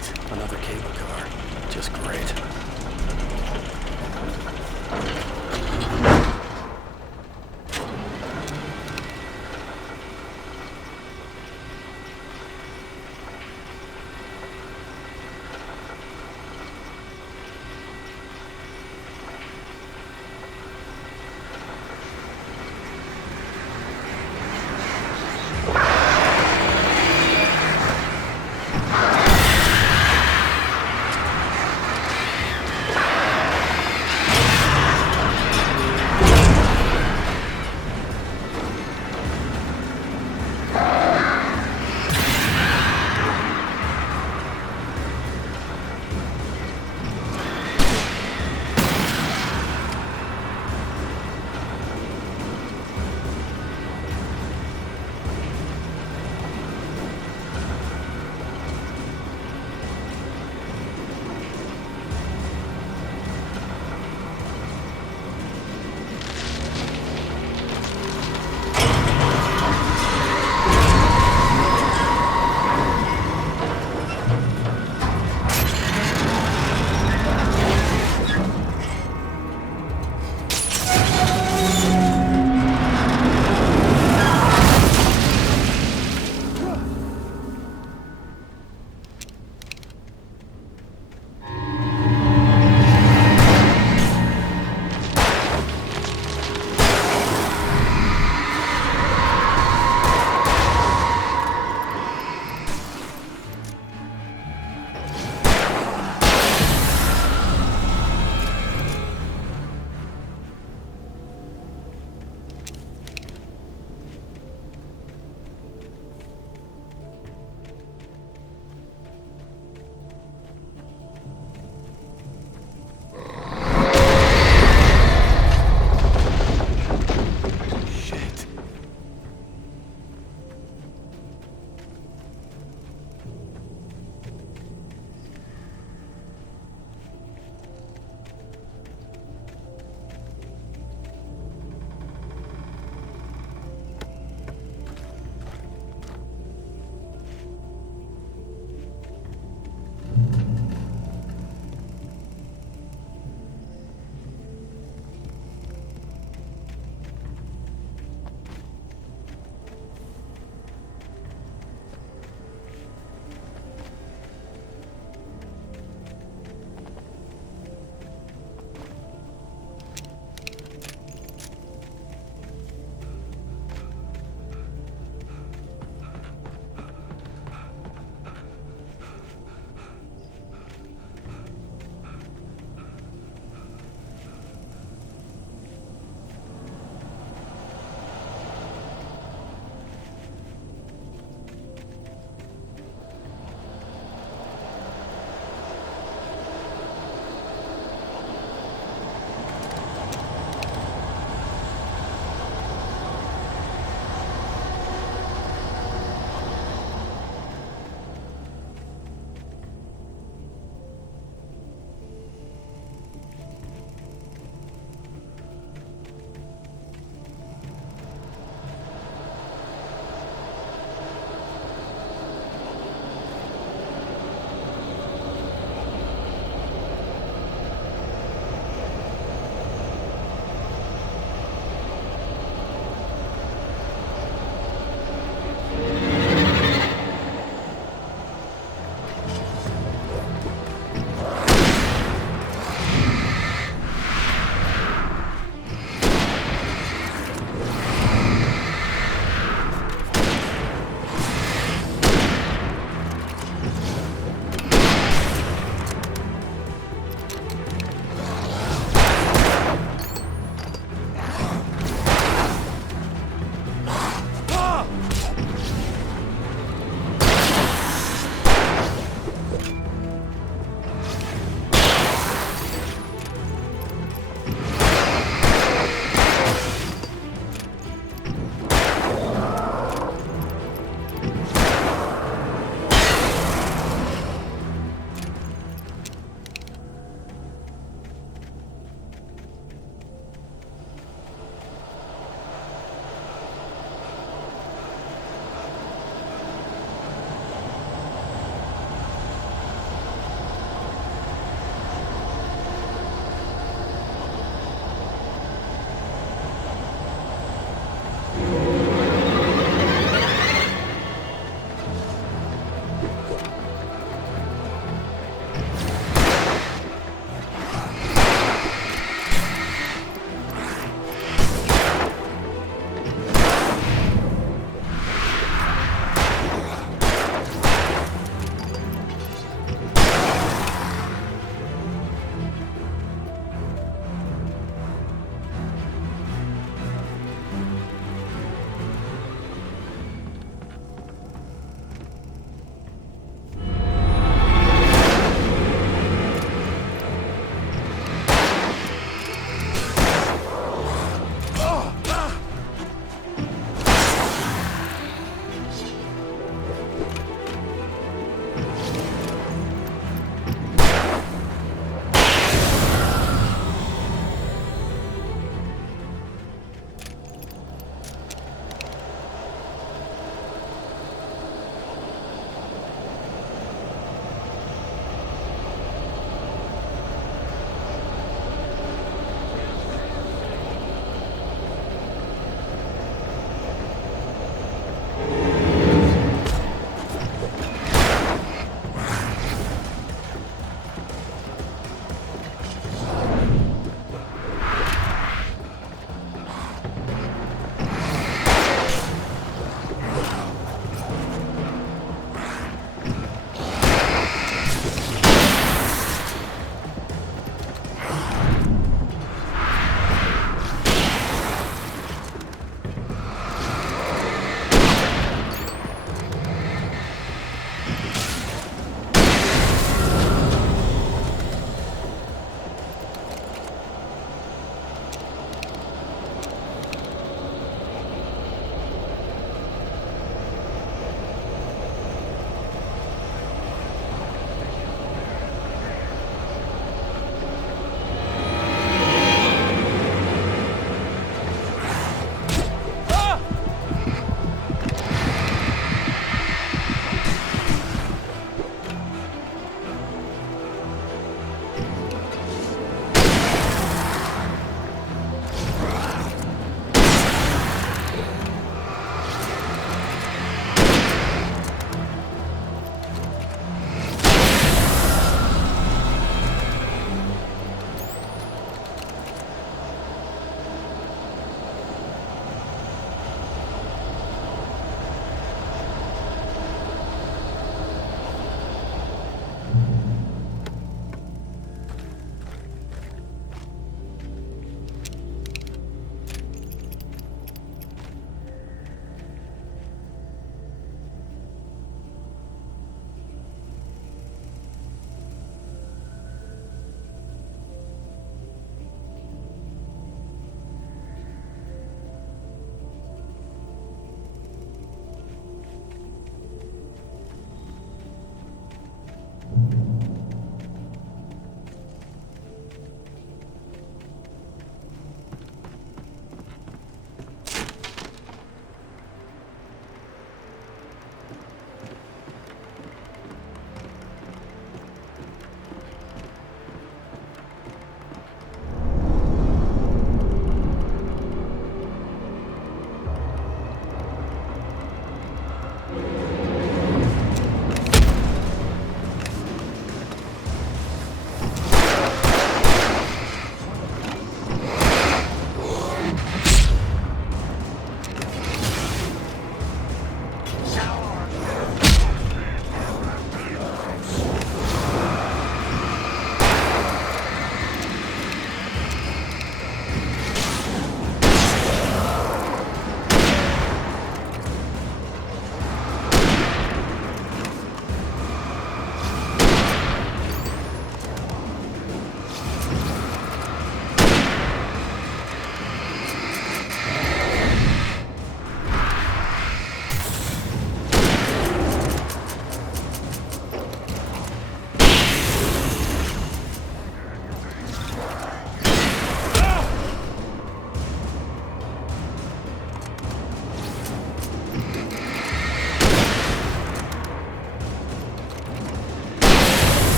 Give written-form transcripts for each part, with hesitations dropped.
Great. Another cable car. Just great.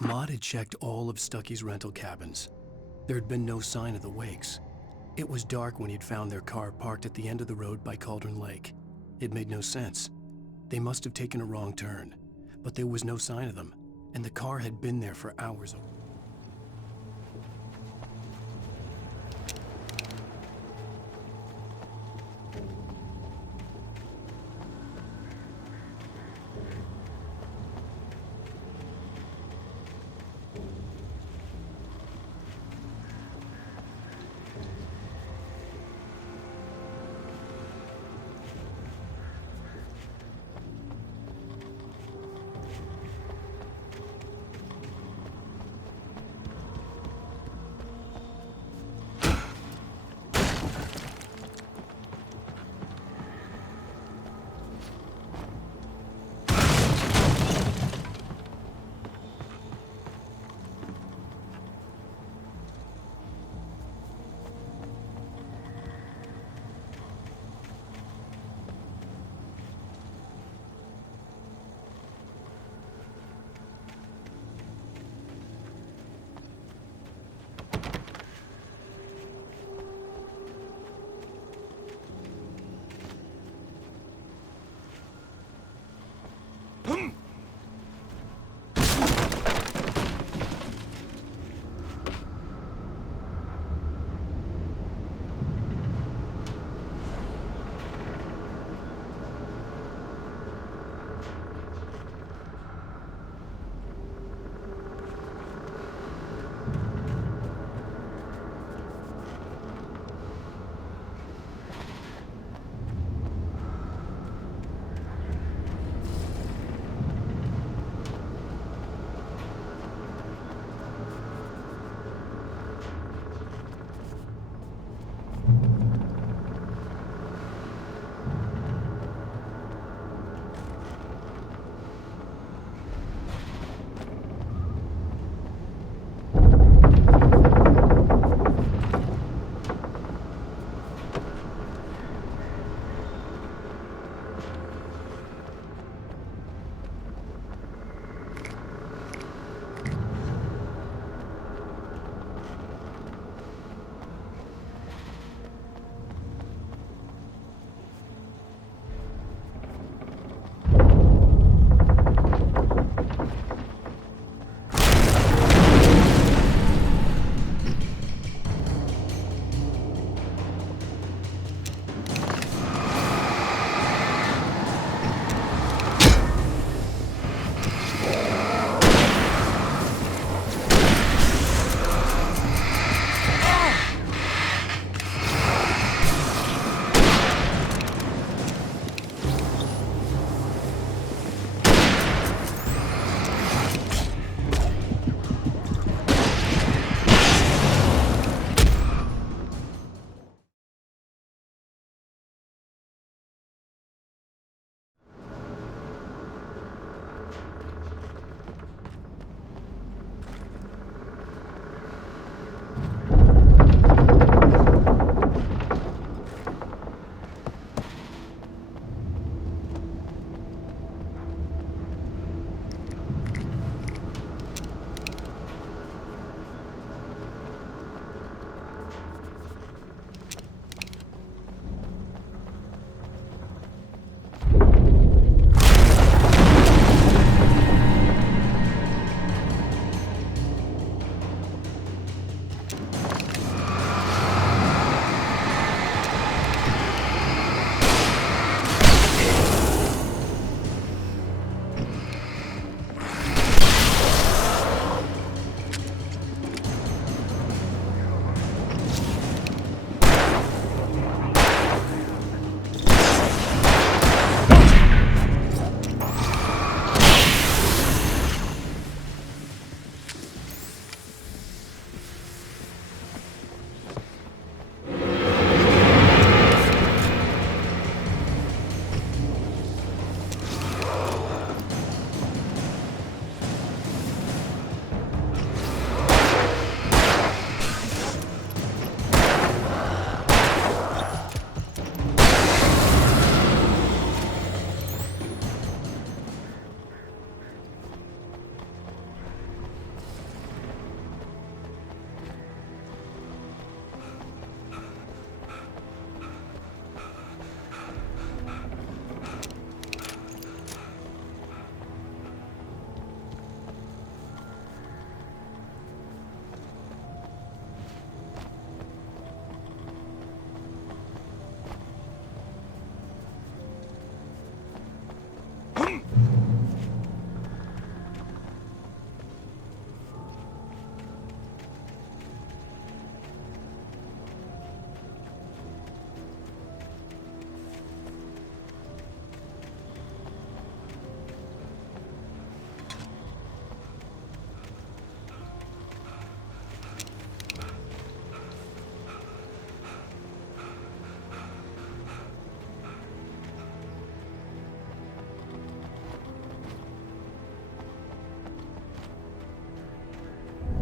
Maud had checked all of Stucky's rental cabins. There had been no sign of the Wakes. It was dark when he'd found their car parked at the end of the road by Cauldron Lake. It made no sense. They must have taken a wrong turn, but there was no sign of them, and the car had been there for hours.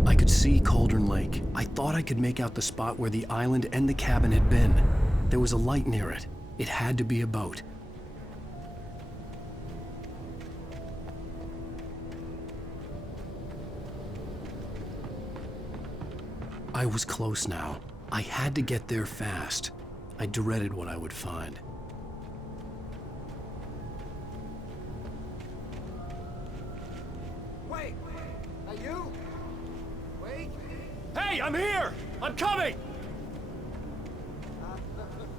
I could see Cauldron Lake. I thought I could make out the spot where the island and the cabin had been. There was a light near it. It had to be a boat. I was close now. I had to get there fast. I dreaded what I would find. Wait! Are you? Wait! Hey, I'm here! I'm coming!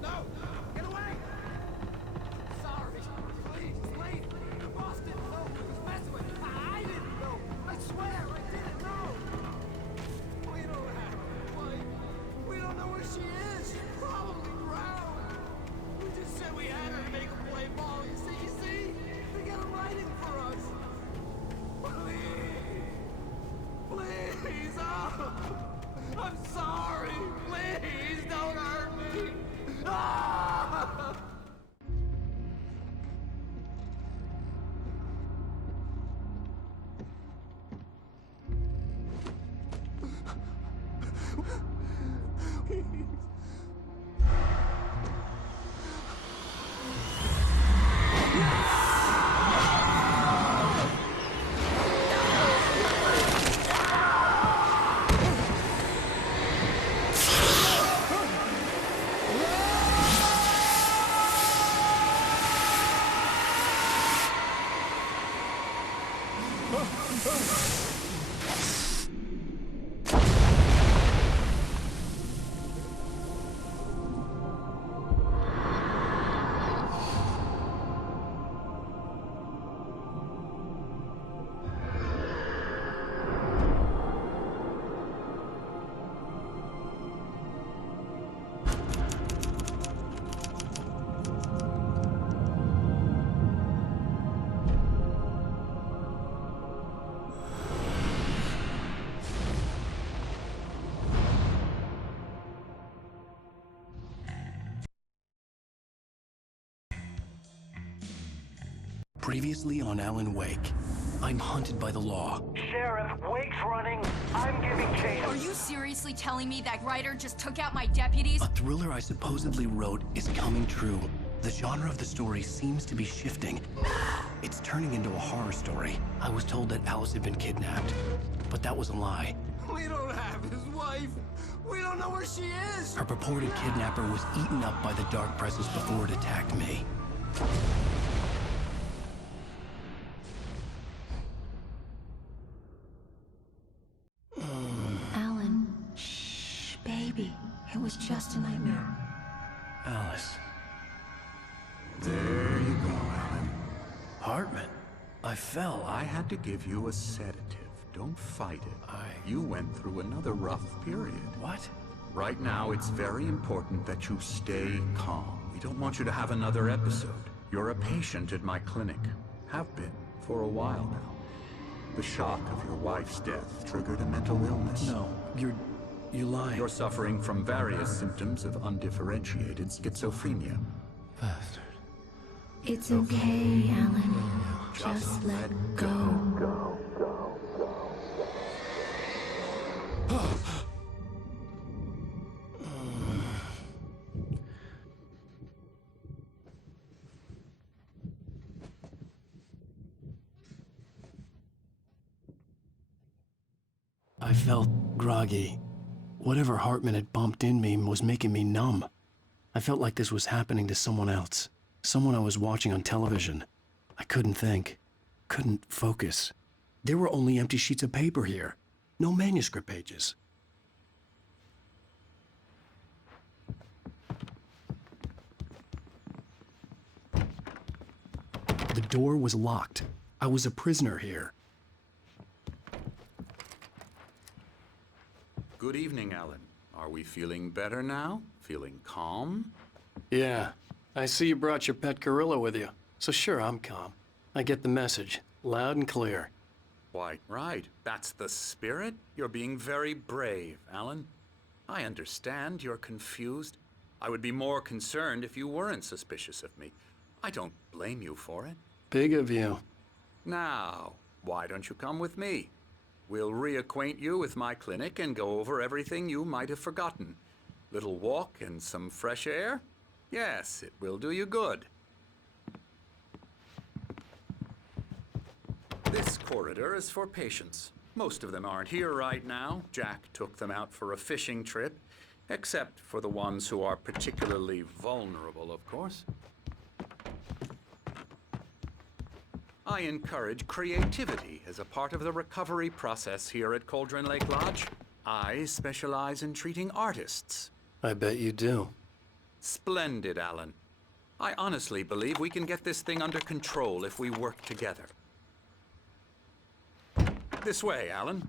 No! Get away! Sorry. Please, please. The boss didn't know who he was messing with. I didn't know. I swear, I didn't know. We don't have her wife. We don't know where she is. She's probably drowned. We just said we had her to make her play ball. You see? They got a writing for us. Please, oh, I'm sorry. Please don't hurt me. Ah! Previously on Alan Wake, I'm hunted by the law. Sheriff, Wake's running. I'm giving chase. Are you seriously telling me that writer just took out my deputies? A thriller I supposedly wrote is coming true. The genre of the story seems to be shifting. It's turning into a horror story. I was told that Alice had been kidnapped, but that was a lie. We don't have his wife. We don't know where she is. Her purported kidnapper was eaten up by the dark presence before it attacked me. Alan, shh, baby. It was just a nightmare. Alice. There you go, Alan. Hartman. I fell. I had to give you a sedative. Don't fight it. You went through another rough period. What? Right now, it's very important that you stay calm. We don't want you to have another episode. You're a patient at my clinic. Have been for a while now. The shock of your wife's death triggered a mental illness. No, you're lying. You're suffering from various symptoms of undifferentiated schizophrenia. Bastard. It's okay, Alan. Just let go. I felt groggy. Whatever Hartman had bumped in me was making me numb. I felt like this was happening to someone else. Someone I was watching on television. I couldn't think. Couldn't focus. There were only empty sheets of paper here. No manuscript pages. The door was locked. I was a prisoner here. Good evening, Alan. Are we feeling better now? Feeling calm? Yeah. I see you brought your pet gorilla with you. So sure, I'm calm. I get the message. Loud and clear. Why, right. That's the spirit. You're being very brave, Alan. I understand you're confused. I would be more concerned if you weren't suspicious of me. I don't blame you for it. Big of you. Now, why don't you come with me? We'll reacquaint you with my clinic and go over everything you might have forgotten. Little walk and some fresh air? Yes, it will do you good. This corridor is for patients. Most of them aren't here right now. Jack took them out for a fishing trip, except for the ones who are particularly vulnerable, of course. I encourage creativity as a part of the recovery process here at Cauldron Lake Lodge. I specialize in treating artists. I bet you do. Splendid, Alan. I honestly believe we can get this thing under control if we work together. This way, Alan.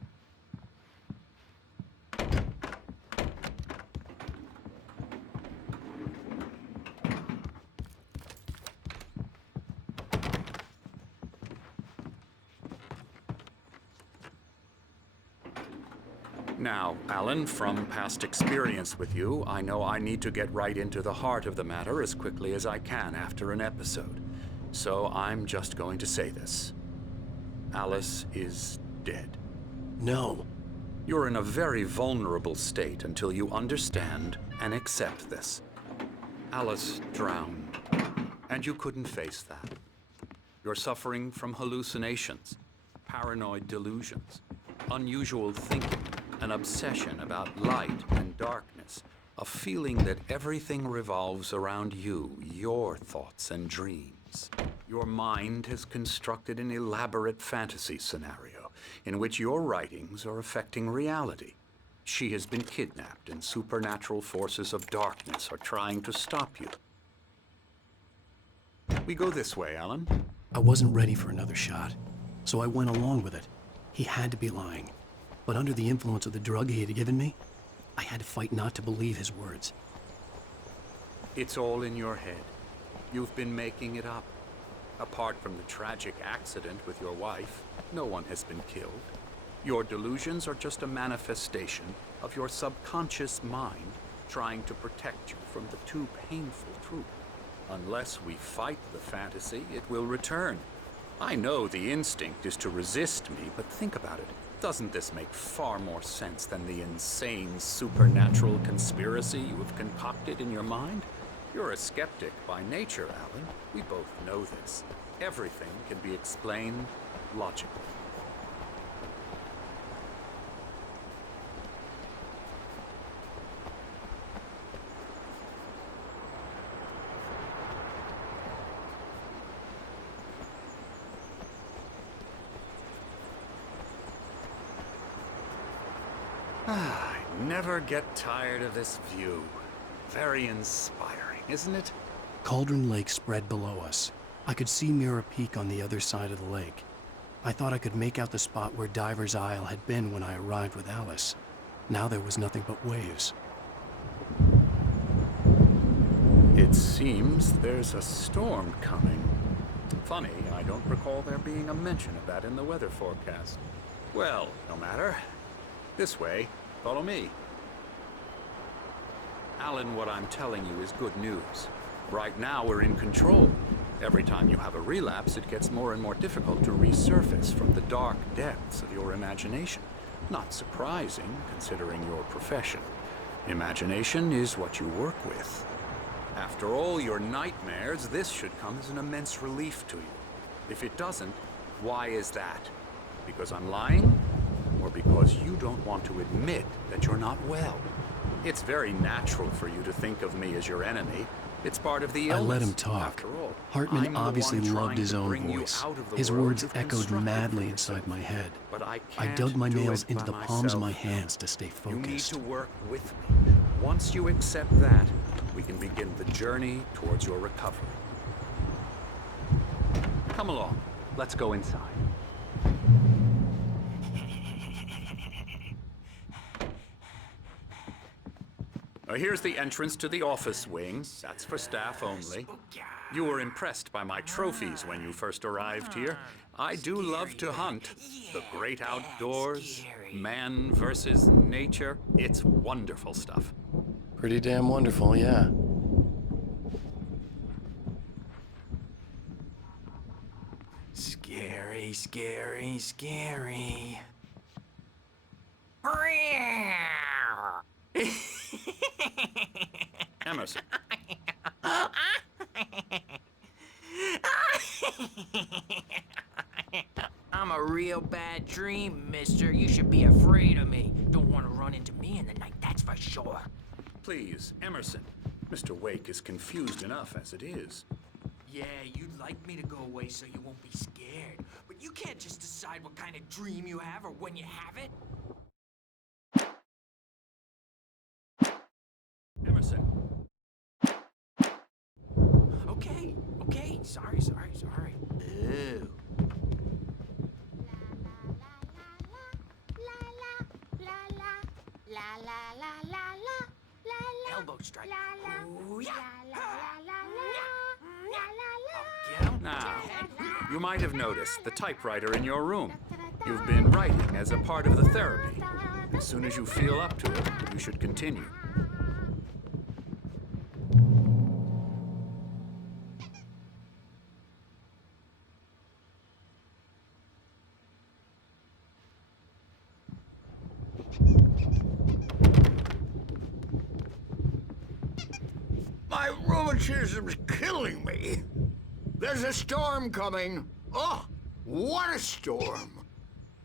Now, Alan, from past experience with you, I know I need to get right into the heart of the matter as quickly as I can after an episode. So I'm just going to say this. Alice is dead. No. You're in a very vulnerable state until you understand and accept this. Alice drowned, and you couldn't face that. You're suffering from hallucinations, paranoid delusions, unusual thinking, an obsession about light and darkness, a feeling that everything revolves around you, your thoughts and dreams. Your mind has constructed an elaborate fantasy scenario in which your writings are affecting reality. She has been kidnapped and supernatural forces of darkness are trying to stop you. We go this way, Alan. I wasn't ready for another shot, so I went along with it. He had to be lying. But under the influence of the drug he had given me, I had to fight not to believe his words. It's all in your head. You've been making it up. Apart from the tragic accident with your wife, no one has been killed. Your delusions are just a manifestation of your subconscious mind trying to protect you from the too painful truth. Unless we fight the fantasy, it will return. I know the instinct is to resist me, but think about it. Doesn't this make far more sense than the insane supernatural conspiracy you have concocted in your mind? You're a skeptic by nature, Alan. We both know this. Everything can be explained logically. I never get tired of this view. Very inspiring, isn't it? Cauldron Lake spread below us. I could see Mirror Peak on the other side of the lake. I thought I could make out the spot where Diver's Isle had been when I arrived with Alice. Now there was nothing but waves. It seems there's a storm coming. Funny, I don't recall there being a mention of that in the weather forecast. Well, no matter. This way. Follow me. Alan, what I'm telling you is good news. Right now, we're in control. Every time you have a relapse, it gets more and more difficult to resurface from the dark depths of your imagination. Not surprising, considering your profession. Imagination is what you work with. After all your nightmares, this should come as an immense relief to you. If it doesn't, why is that? Because I'm lying? Or because you don't want to admit that you're not well? It's very natural for you to think of me as your enemy. It's part of the illness. I let him talk. After all, Hartman I'm the obviously one loved trying his to own bring you voice. out of the His world words you've echoed constructed madly for inside yourself. my head. But I I can't dug my do nails it into by the palms of my myself. hands to stay You need focused. to work with me. Once you accept that, we can begin the journey towards your recovery. Come along. Let's go inside. Here's the entrance to the office wing. That's for staff only. You were impressed by my trophies when you first arrived here. I do love to hunt. The great outdoors, man versus nature. It's wonderful stuff. Pretty damn wonderful, yeah. Scary, scary, scary. Emerson. I'm a real bad dream, mister. You should be afraid of me. Don't want to run into me in the night, that's for sure. Please, Emerson. Mr. Wake is confused enough as it is. Yeah, you'd like me to go away so you won't be scared. But you can't just decide what kind of dream you have or when you have it. Emerson. Okay. Sorry. Ew. Elbow strike. Ooh, yeah. Now, you might have noticed the typewriter in your room. You've been writing as a part of the therapy. As soon as you feel up to it, you should continue. My rheumatism's killing me. There's a storm coming. Oh, what a storm.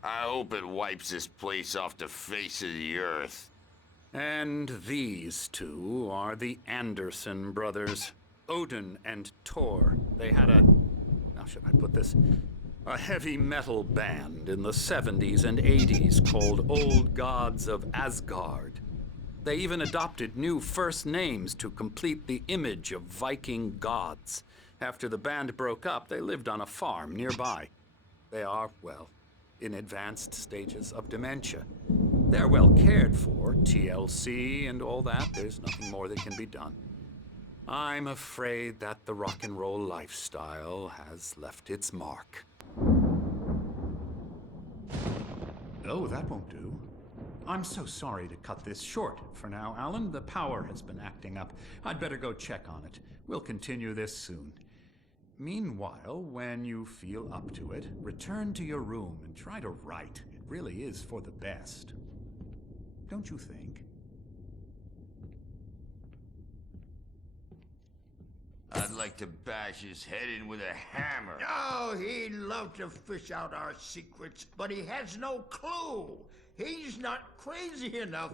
I hope it wipes this place off the face of the earth. And these two are the Anderson brothers, Odin and Tor. They had how should I put this? A heavy metal band in the 70s and 80s called Old Gods of Asgard. They even adopted new first names to complete the image of Viking gods. After the band broke up, they lived on a farm nearby. They are, well, in advanced stages of dementia. They're well cared for, TLC and all that. There's nothing more that can be done. I'm afraid that the rock and roll lifestyle has left its mark. Oh, that won't do. I'm so sorry to cut this short for now, Alan. The power has been acting up. I'd better go check on it. We'll continue this soon. Meanwhile, when you feel up to it, return to your room and try to write. It really is for the best. Don't you think? I'd like to bash his head in with a hammer. Oh, he'd love to fish out our secrets, but he has no clue. He's not crazy enough.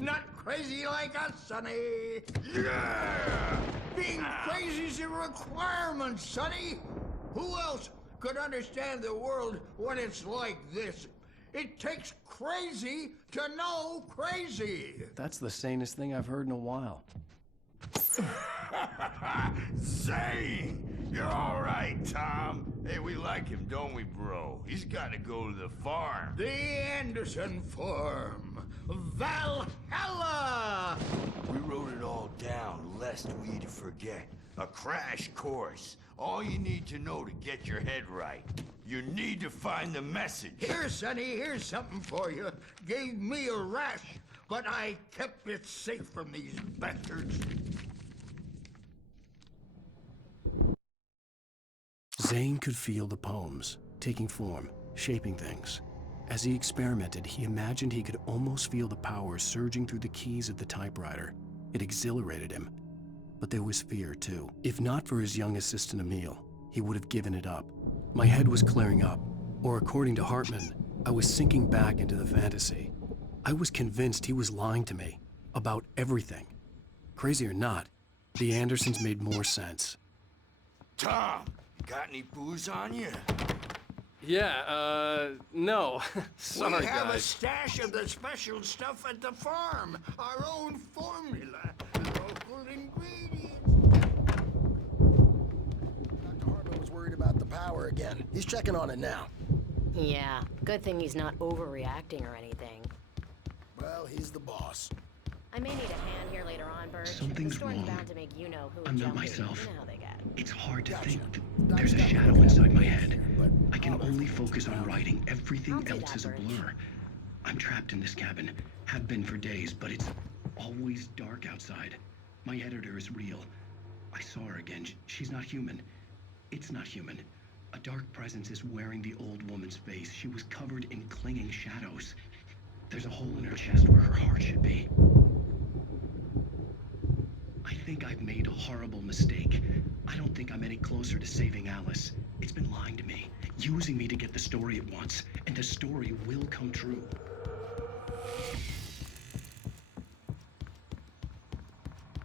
Not crazy like us, Sonny. Yeah! Being crazy's a requirement, Sonny. Who else could understand the world when it's like this? It takes crazy to know crazy. That's the sanest thing I've heard in a while. Zane! You're all right, Tom. Hey, we like him, don't we, bro? He's got to go to the farm. The Anderson Farm. Valhalla! We wrote it all down, lest we forget. A crash course. All you need to know to get your head right. You need to find the message. Here, Sonny, here's something for you. Gave me a rash, but I kept it safe from these bastards. Zane could feel the poems, taking form, shaping things. As he experimented, he imagined he could almost feel the power surging through the keys of the typewriter. It exhilarated him. But there was fear, too. If not for his young assistant Emil, he would have given it up. My head was clearing up, or according to Hartman, I was sinking back into the fantasy. I was convinced he was lying to me about everything. Crazy or not, the Andersons made more sense. Tom, got any booze on you? Yeah, no. Sorry, we have a guys. stash of the special stuff at the farm. Our own formula. Local ingredients. Dr. Hartman was worried about the power again. He's checking on it now. Yeah, good thing he's not overreacting or anything. Well, he's the boss. I may need a hand here later on, Bert. Something's the storm's wrong. bound to make you know who I'm not jumpy. myself. You know how they get. It's hard to Gotcha. think. Doc's There's a got me shadow going inside my here, head. but I can I'll only wait. focus on writing. Everything I'll do else that, is a Bert. blur. I'm trapped in this cabin. Have been for days, but it's always dark outside. My editor is real. I saw her again. She's not human. It's not human. A dark presence is wearing the old woman's face. She was covered in clinging shadows. There's a hole in her chest where her heart should be. think I've made a horrible mistake. I don't think I'm any closer to saving Alice. It's been lying to me, using me to get the story it wants, and the story will come true.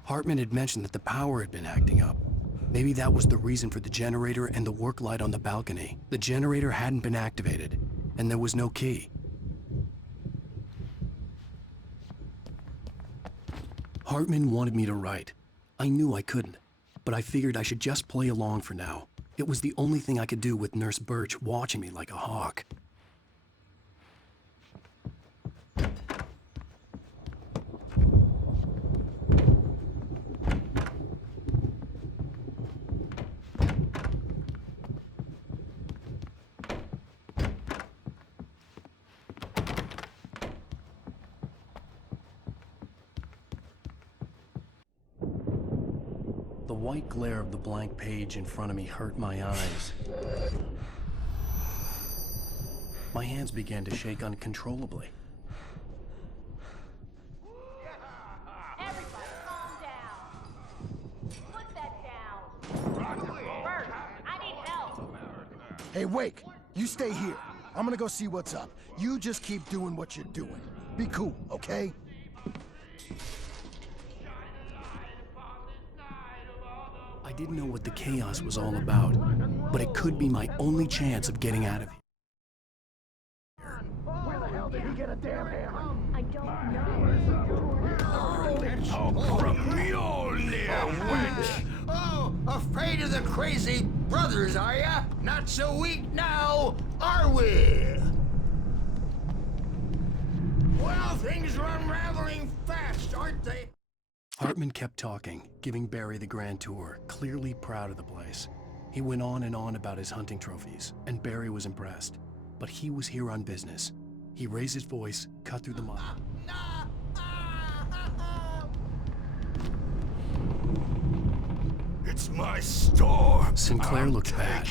Hartman had mentioned that the power had been acting up. Maybe that was the reason for the generator and the work light on the balcony. The generator hadn't been activated, and there was no key. Hartman wanted me to write. I knew I couldn't, but I figured I should just play along for now. It was the only thing I could do with Nurse Birch watching me like a hawk. The white glare of the blank page in front of me hurt my eyes. My hands began to shake uncontrollably. Everybody calm down. Put that down. Bert, I need help. Hey, Wake, you stay here. I'm gonna go see what's up. You just keep doing what you're doing. Be cool, okay? I didn't know what the chaos was all about, but it could be my only chance of getting out of here. Where the hell did he get a damn hammer? I don't know. From Mjolnir, witch! Oh, afraid of the crazy brothers, are ya? Not so weak now, are we? Well, things are unraveling fast, aren't they? Hartman kept talking, giving Barry the grand tour, clearly proud of the place. He went on and on about his hunting trophies, and Barry was impressed. But he was here on business. He raised his voice, cut through the mud. It's my store. Sinclair looked bad.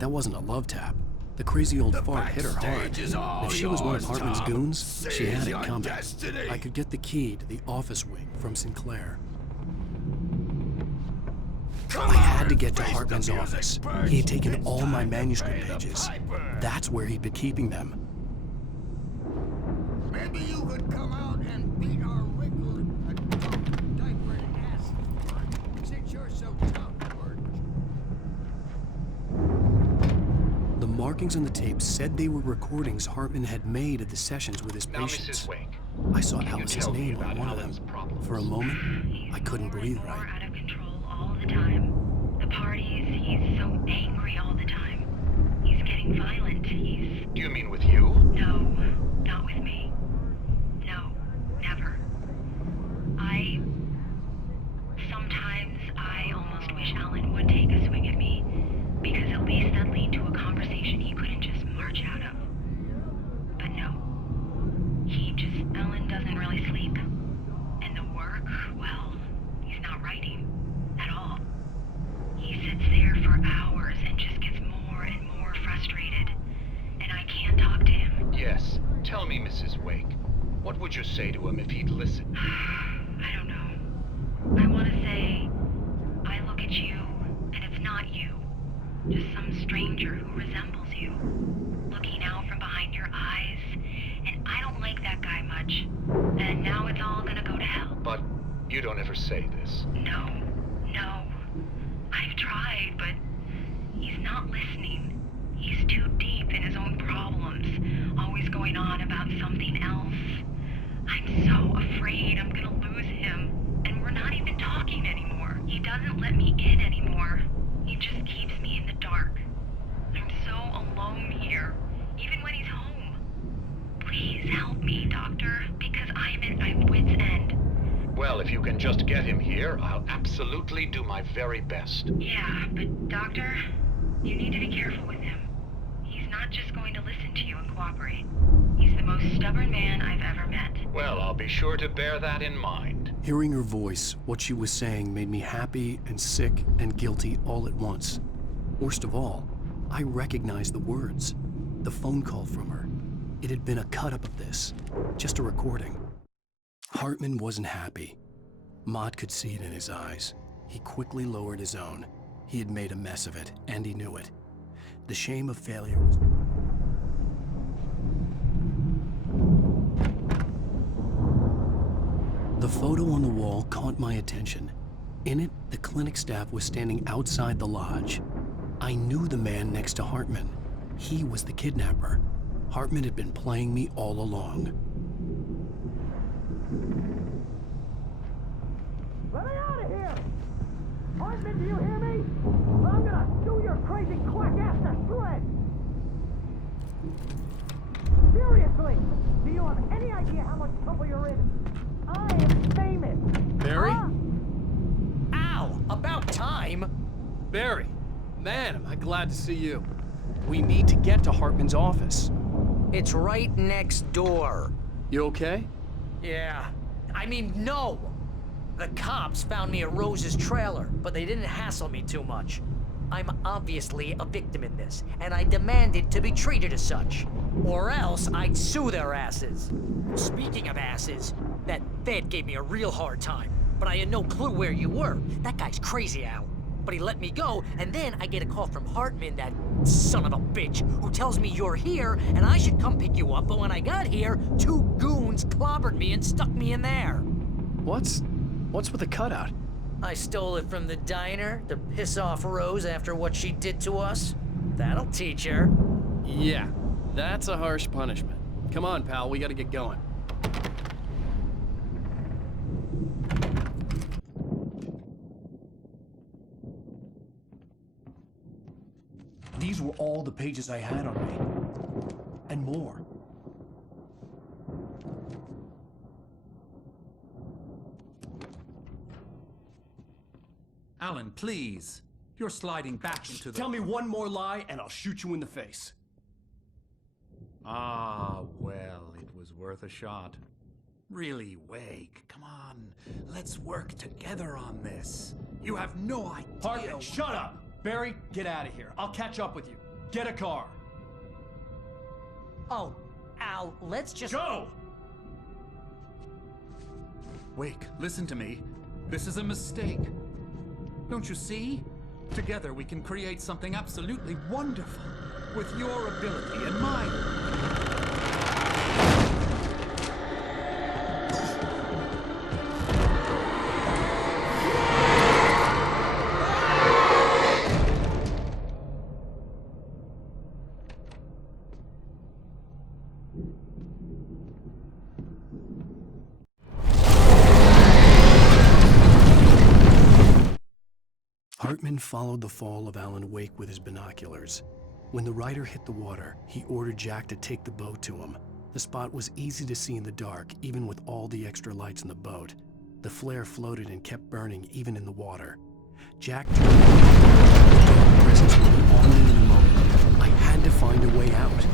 That wasn't a love tap. The crazy old fart hit her hard. If she was one of Hartman's goons, she had it coming. I could get the key to the office wing from Sinclair. I had to get to Hartman's office. He had taken all my manuscript pages. That's where he'd been keeping them. Maybe you could come out and beat our wrinkled, diapered ass, since you're so tough, Bert. The markings on the tape said they were recordings Hartman had made at the sessions with his patients. Mrs. Wake, I saw Alice's name on one of them. For a moment, I couldn't breathe right. Out of control all the time. The parties, he's so angry all the time. He's getting violent. Do you mean with you? No, not with me. No, never. Sometimes I almost wish Alan would take a swing at me, because at least that'd lead to a conversation he couldn't just march out of. But no. Alan doesn't really sleep. And the work, well, he's not writing at all. He sits there for hours and just gets more and more frustrated. And I can't talk to him. Yes. Tell me, Mrs. Wake. What would you say to him if he'd listen? I don't know. I want to say, I look at you, and it's not you. Just some stranger who resembles you. Looking out from behind your eyes, and I don't like that guy much. And now it's all gonna go to hell. But you don't ever say this. No. I've tried, but he's not listening. He's too deep in his own problems, always going on about something else. I'm so afraid I'm gonna lose him, and we're not even talking anymore. He doesn't let me in anymore. He just keeps me in the dark. I'm so alone here, even when he's home. Please help me, Doctor, because I'm at my wit's end. Well, if you can just get him here, I'll absolutely do my very best. Yeah, but Doctor, you need to be careful with him. He's not just going to listen to you and cooperate. He's the most stubborn man I've ever met. Well, I'll be sure to bear that in mind. Hearing her voice, what she was saying made me happy and sick and guilty all at once. Worst of all, I recognized the words. The phone call from her. It had been a cut-up of this. Just a recording. Hartman wasn't happy. Mott could see it in his eyes. He quickly lowered his own. He had made a mess of it, and he knew it. The shame of failure was... The photo on the wall caught my attention. In it, the clinic staff was standing outside the lodge. I knew the man next to Hartman. He was the kidnapper. Hartman had been playing me all along. Let me out of here! Hartman, do you hear me? I'm gonna chew your crazy quack ass to shreds! Seriously, do you have any idea how much trouble you're in? I am famous! Barry? Huh? Ow! About time! Barry, man, am I glad to see you. We need to get to Hartman's office. It's right next door. You okay? Yeah. I mean, no! The cops found me at Rose's trailer, but they didn't hassle me too much. I'm obviously a victim in this, and I demanded to be treated as such. Or else I'd sue their asses. Speaking of asses, that Fed gave me a real hard time, but I had no clue where you were. That guy's crazy, Al. But he let me go, and then I get a call from Hartman, that son of a bitch, who tells me you're here, and I should come pick you up, but when I got here, 2 goons clobbered me and stuck me in there. What's with the cutout? I stole it from the diner to piss off Rose after what she did to us. That'll teach her. Yeah, that's a harsh punishment. Come on, pal, we gotta get going. These were all the pages I had on me. And more. Alan, please. You're sliding back into the... Tell me one more lie and I'll shoot you in the face. Ah, well, it was worth a shot. Really, Wake, come on. Let's work together on this. You have no idea... Hartman, shut up! Barry, get out of here. I'll catch up with you. Get a car. Oh, Al, let's just... Go! Wake, listen to me. This is a mistake. Don't you see? Together we can create something absolutely wonderful. With your ability and mine. Hartman followed the fall of Alan Wake with his binoculars. When the rider hit the water, he ordered Jack to take the boat to him. The spot was easy to see in the dark, even with all the extra lights in the boat. The flare floated and kept burning even in the water. Jack turned the dark presence would be on me in a moment. I had to find a way out.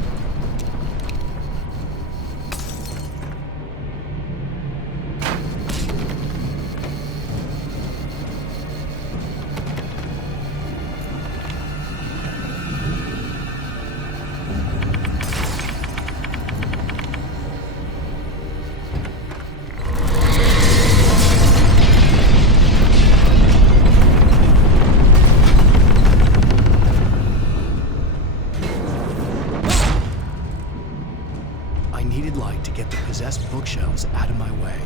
Bookshelves out of my way.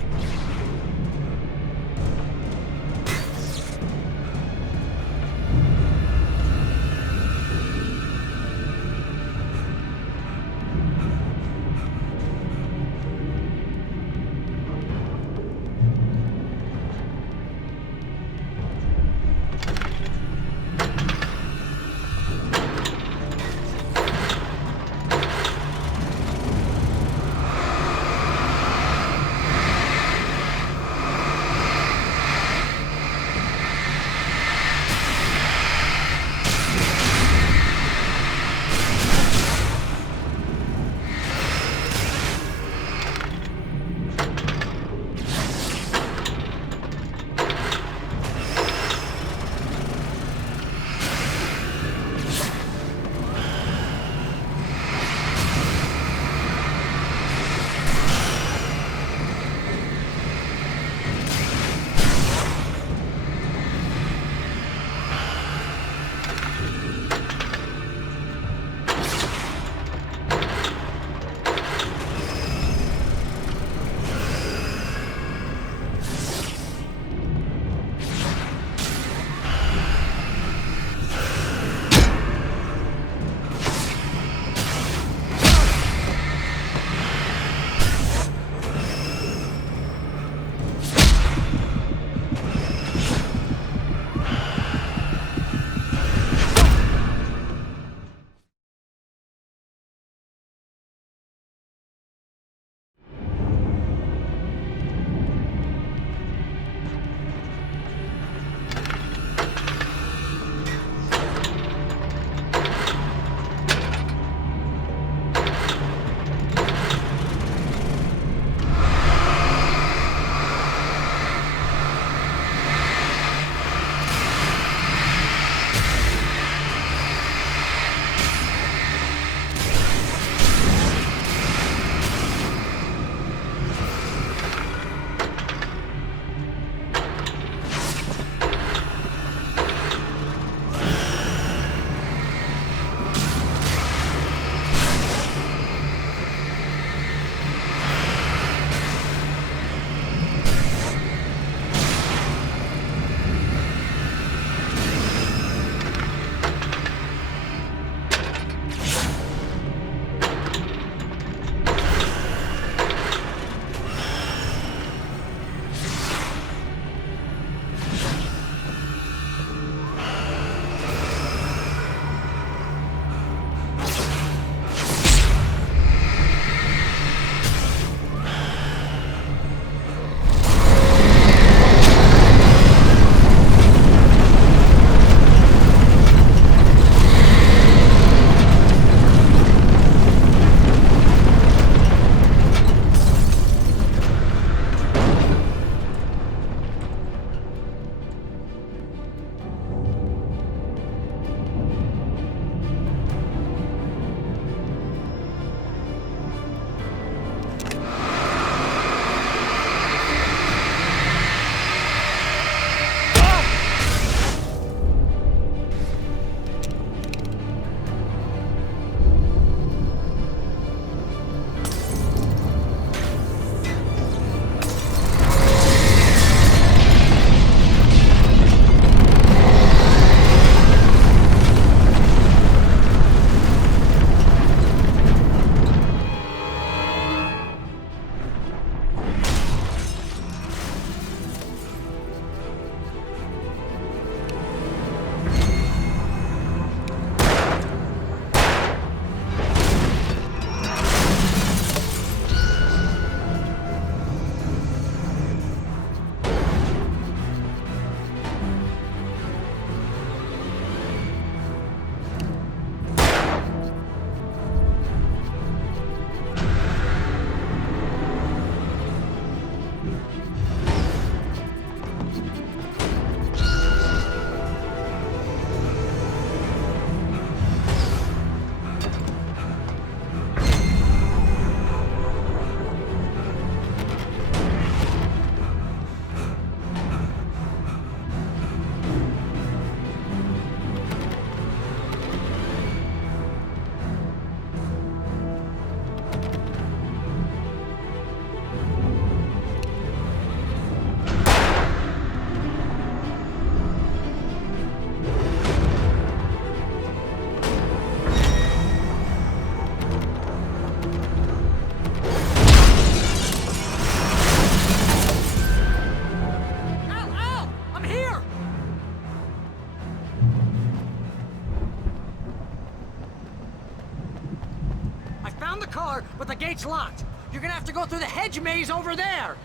gate's locked. You're gonna have to go through the hedge maze over there.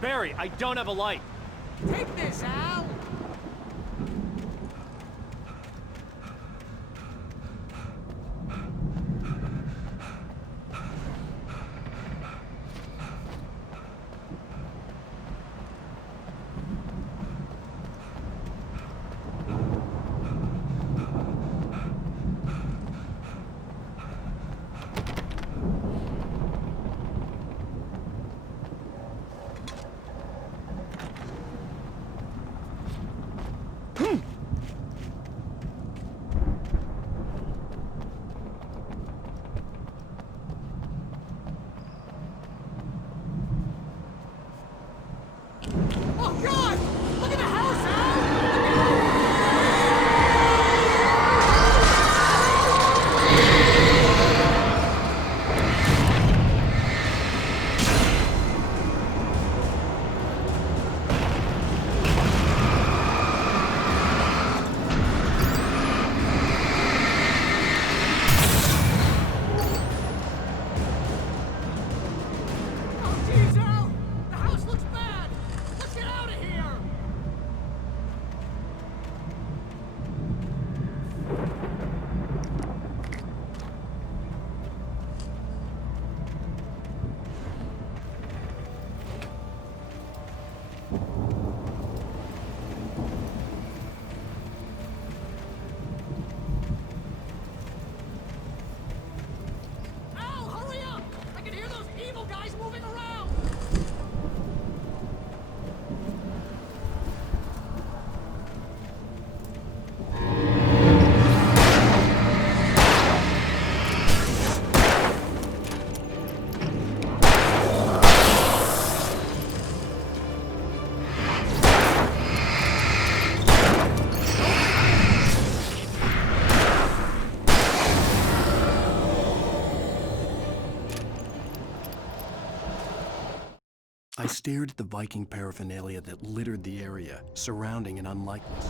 Barry, I don't have a light. Take this, Al. Oh, God! Look at the house, Al! Oh, geez, Al! The house looks bad! Let's get out of here! Al, hurry up! I can hear those evil guys moving around! I stared at the Viking paraphernalia that littered the area, surrounding an unlikeness.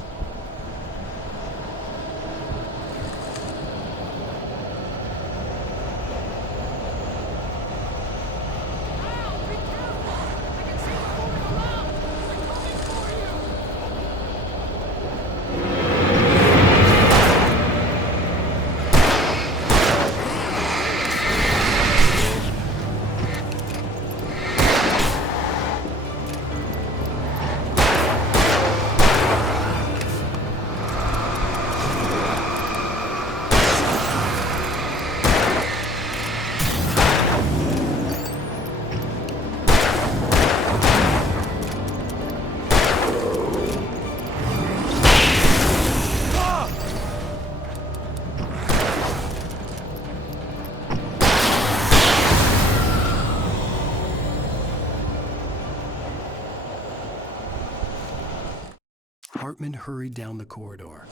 Al, be careful! I can see them moving around! They're coming for you! Hartman hurried down the corridor.